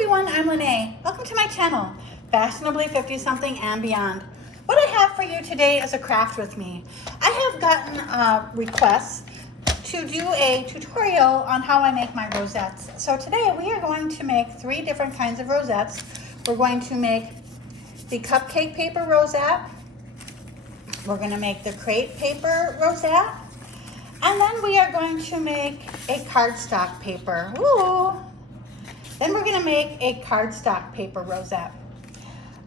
everyone, I'm Lene. Welcome to my channel, Fashionably 50-something and Beyond. What I have for you today is a craft with me. I have gotten requests to do a tutorial on how I make my rosettes. So today we are going to make 3 different kinds of rosettes. We're going to make the cupcake paper rosette. We're going to make the crepe paper rosette. And then we are going to make a cardstock paper. Ooh. Then we're gonna make a cardstock paper rosette.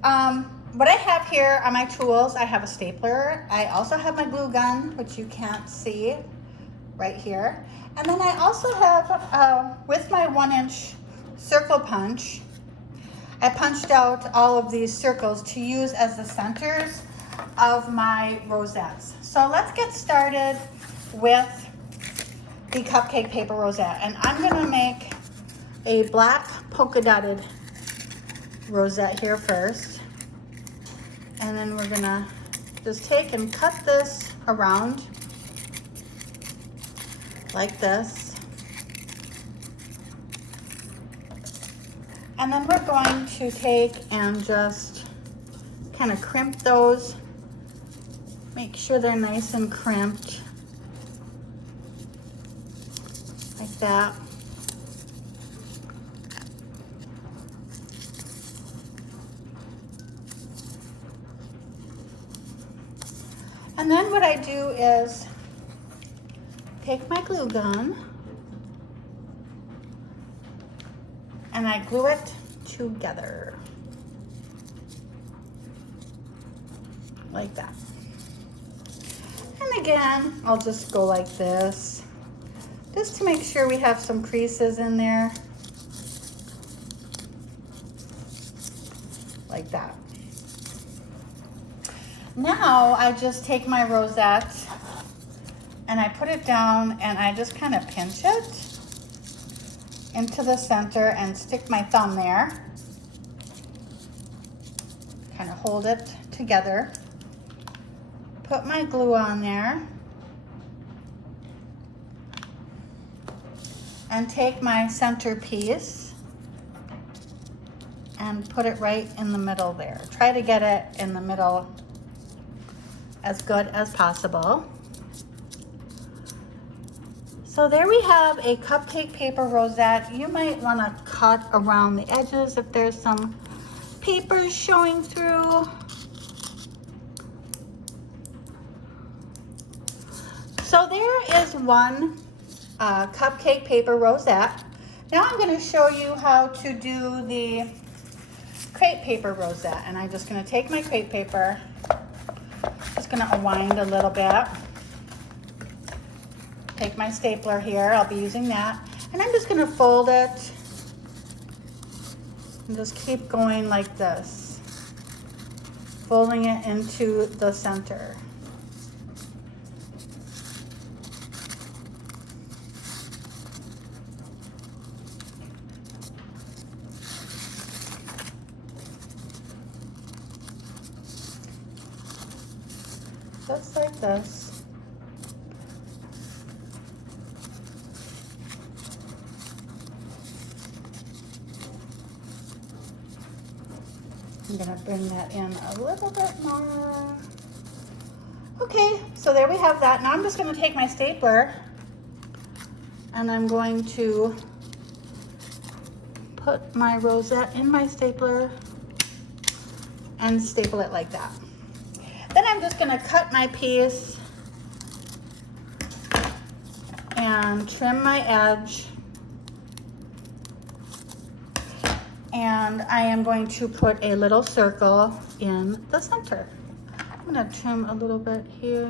What I have here are my tools. I have a stapler. I also have my glue gun, which you can't see right here. And then I also have, with my 1-inch circle punch, I punched out all of these circles to use as the centers of my rosettes. So let's get started with the cupcake paper rosette. And I'm gonna make a black polka dotted rosette here first. And then we're gonna just take and cut this around like this. And then we're going to take and just kind of crimp those. Make sure they're nice and crimped. Like that. And then what I do is take my glue gun and I glue it together like that. And again, I'll just go like this just to make sure we have some creases in there like that. Now I just take my rosette and I put it down and I just kind of pinch it into the center and stick my thumb there. Kind of hold it together. Put my glue on there. And take my center piece and put it right in the middle there. Try to get it in the middle as good as possible. So there we have a cupcake paper rosette. You might want to cut around the edges if there's some papers showing through. So there is one cupcake paper rosette. Now I'm going to show you how to do the crepe paper rosette. And I'm just going to take my crepe paper, just going to wind a little bit. Take my stapler here, I'll be using that. And I'm just going to fold it and just keep going like this, folding it into the center. Just like this. I'm gonna bring that in a little bit more. Okay, so there we have that. Now I'm just gonna take my stapler and I'm going to put my rosette in my stapler and staple it like that. Then I'm just gonna cut my piece and trim my edge. And I am going to put a little circle in the center. I'm gonna trim a little bit here.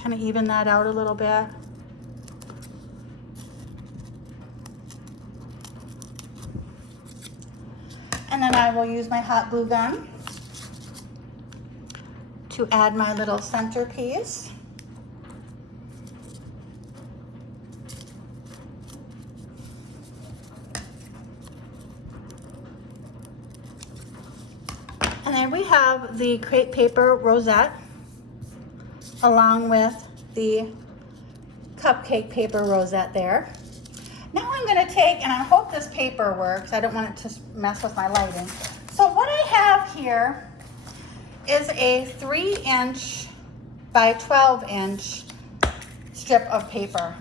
Kind of even that out a little bit. And then I will use my hot glue gun to add my little center piece. And then we have the crepe paper rosette along with the cupcake paper rosette there. Now I'm gonna take, and I hope this paper works. I don't want it to mess with my lighting. So what I have here is a 3-inch by 12-inch strip of paper.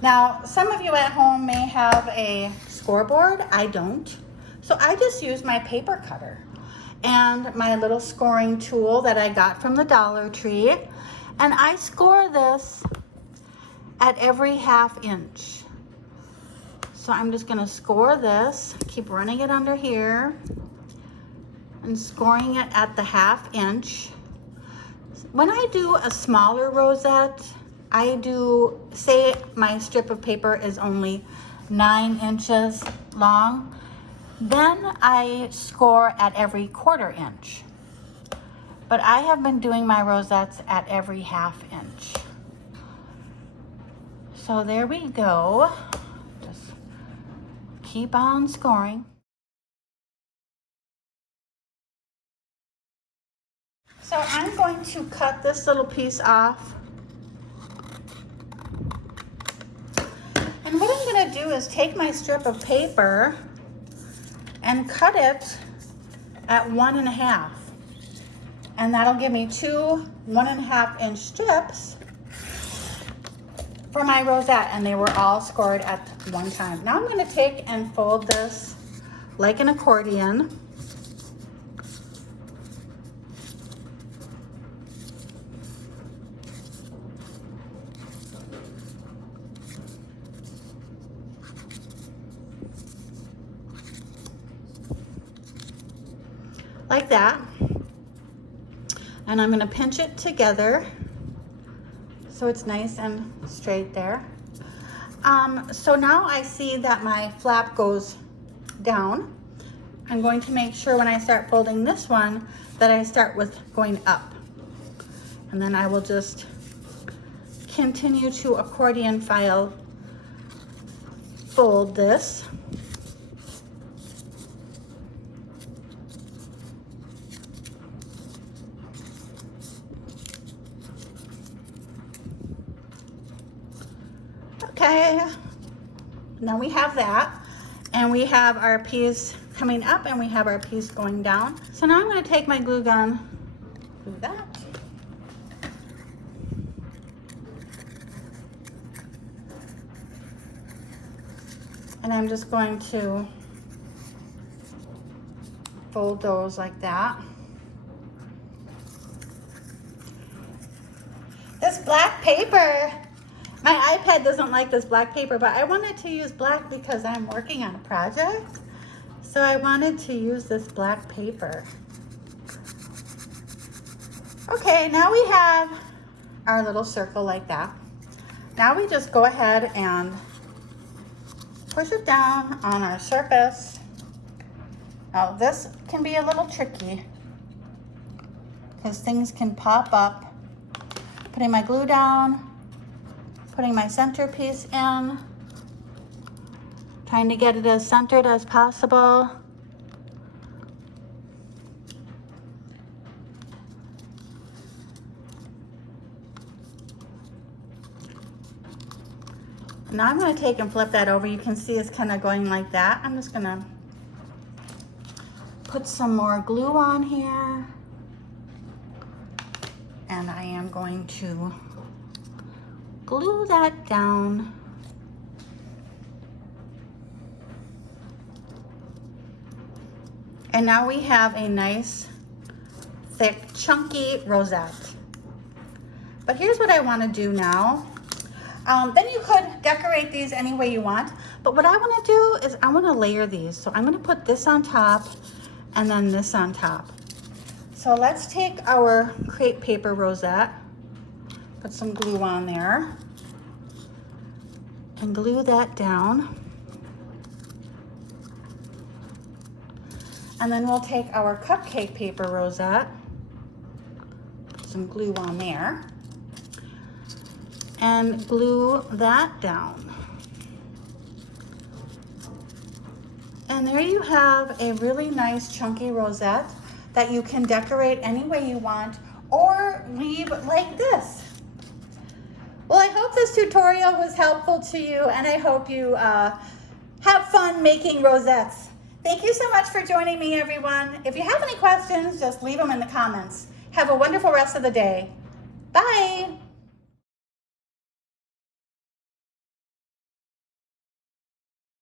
Now, some of you at home may have a scoreboard. I don't. So I just use my paper cutter and my little scoring tool that I got from the Dollar Tree. And I score this at every 1/2 inch. So I'm just gonna score this, keep running it under here and scoring it at the 1/2 inch. When I do a smaller rosette, I do, say my strip of paper is only 9 inches long, then I score at every 1/4 inch. But I have been doing my rosettes at every 1/2 inch. So there we go. Just keep on scoring. So I'm going to cut this little piece off. And what I'm going to do is take my strip of paper and cut it at 1 1/2. And that'll give me 2 1 1/2 inch strips for my rosette, and they were all scored at one time. Now I'm going to take and fold this like an accordion. Like that. And I'm going to pinch it together so it's nice and straight there. So now I see that my flap goes down. I'm going to make sure when I start folding this one that I start with going up. And then I will just continue to accordion file fold this. Okay, now we have that, and we have our piece coming up and we have our piece going down. So now I'm going to take my glue gun, do that. And I'm just going to fold those like that. This black paper, my iPad doesn't like this black paper, but I wanted to use black because I'm working on a project. So I wanted to use this black paper. Okay, now we have our little circle like that. Now we just go ahead and push it down on our surface. Now this can be a little tricky because things can pop up. Putting my glue down, putting my centerpiece in, trying to get it as centered as possible. Now I'm going to take and flip that over. You can see it's kind of going like that. I'm just going to put some more glue on here. And I am going to glue that down. And now we have a nice, thick, chunky rosette. But here's what I want to do now. Then you could decorate these any way you want. But what I want to do is I want to layer these. So I'm going to put this on top and then this on top. So let's take our crepe paper rosette, put some glue on there, and glue that down. And then we'll take our cupcake paper rosette, put some glue on there, and glue that down. And there you have a really nice chunky rosette that you can decorate any way you want or leave like this. Well, I hope this tutorial was helpful to you, and I hope you have fun making rosettes. Thank you so much for joining me, everyone. If you have any questions, just leave them in the comments. Have a wonderful rest of the day. Bye.